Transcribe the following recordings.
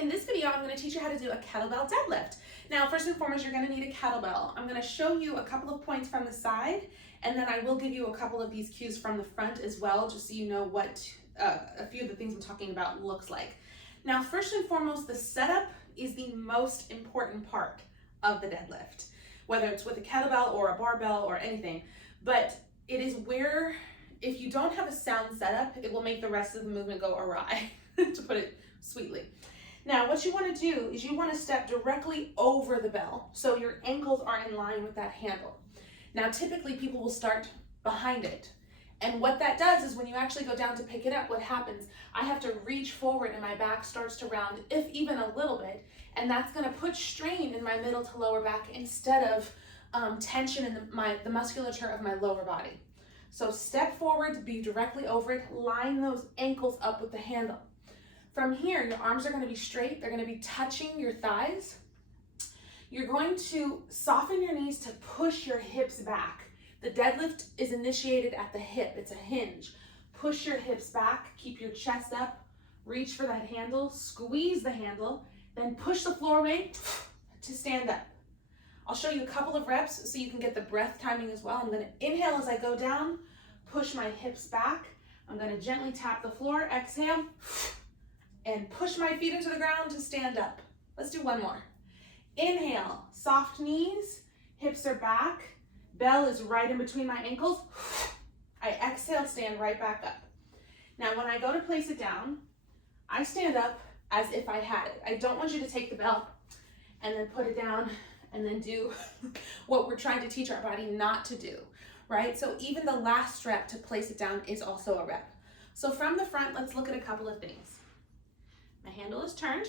in this video, I'm going to teach you how to do a kettlebell deadlift. Now, first and foremost, you're going to need a kettlebell. I'm going to show you a couple of points from the side, and then I will give you a couple of these cues from the front as well, just so you know what a few of the things I'm talking about looks like. Now, first and foremost, the setup is the most important part of the deadlift, whether it's with a kettlebell or a barbell or anything, but it is where, if you don't have a sound setup, it will make the rest of the movement go awry, to put it sweetly. Now, what you want to do is you want to step directly over the bell, so your ankles are in line with that handle. Now, typically people will start behind it, and what that does is when you actually go down to pick it up, what happens, I have to reach forward and my back starts to round, if even a little bit, and that's going to put strain in my middle to lower back instead of tension in the musculature of my lower body. So step forward, be directly over it, line those ankles up with the handle. From here, your arms are going to be straight. They're going to be touching your thighs. You're going to soften your knees to push your hips back. The deadlift is initiated at the hip. It's a hinge. Push your hips back. Keep your chest up. Reach for that handle. Squeeze the handle. Then push the floor away to stand up. I'll show you a couple of reps so you can get the breath timing as well. I'm going to inhale as I go down. Push my hips back. I'm going to gently tap the floor. Exhale. And push my feet into the ground to stand up. Let's do one more. Inhale, soft knees, hips are back, bell is right in between my ankles. I exhale, stand right back up. Now, when I go to place it down, I stand up as if I had it. I don't want you to take the bell and then put it down and then do what we're trying to teach our body not to do, right? So even the last rep to place it down is also a rep. So from the front, let's look at a couple of things. My handle is turned.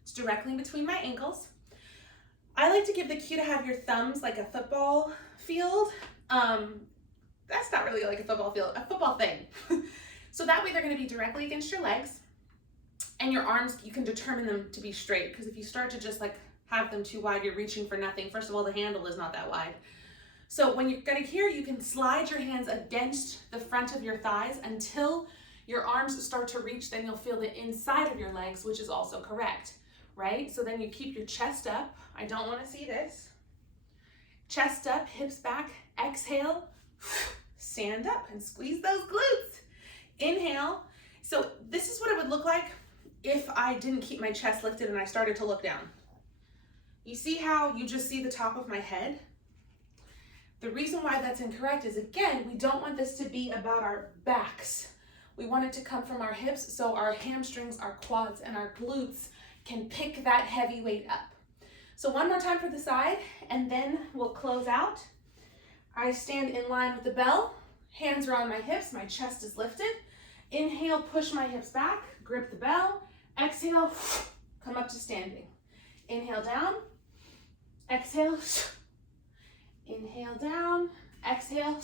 It's directly in between my ankles. I like to give the cue to have your thumbs like a football field. That's not really like a football field, a football thing. So that way they're going to be directly against your legs, and your arms, you can determine them to be straight, because if you start to just like have them too wide, you're reaching for nothing. First of all, the handle is not that wide. So when you're going to here, you can slide your hands against the front of your thighs until your arms start to reach, then you'll feel the inside of your legs, which is also correct, right? So then you keep your chest up. I don't want to see this. Chest up, hips back, exhale, stand up and squeeze those glutes. Inhale. So this is what it would look like if I didn't keep my chest lifted and I started to look down. You see how you just see the top of my head? The reason why that's incorrect is, again, we don't want this to be about our backs. We want it to come from our hips, so our hamstrings, our quads, and our glutes can pick that heavy weight up. So one more time for the side, and then we'll close out. I stand in line with the bell. Hands are on my hips. My chest is lifted. Inhale, push my hips back. Grip the bell. Exhale, come up to standing. Inhale down. Exhale. Inhale down. Exhale.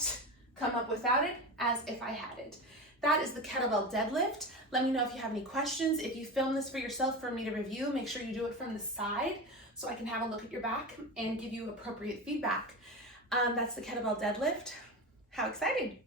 Come up without it, as if I had it. That is the kettlebell deadlift. Let me know if you have any questions. If you film this for yourself for me to review, make sure you do it from the side so I can have a look at your back and give you appropriate feedback. That's the kettlebell deadlift. How exciting!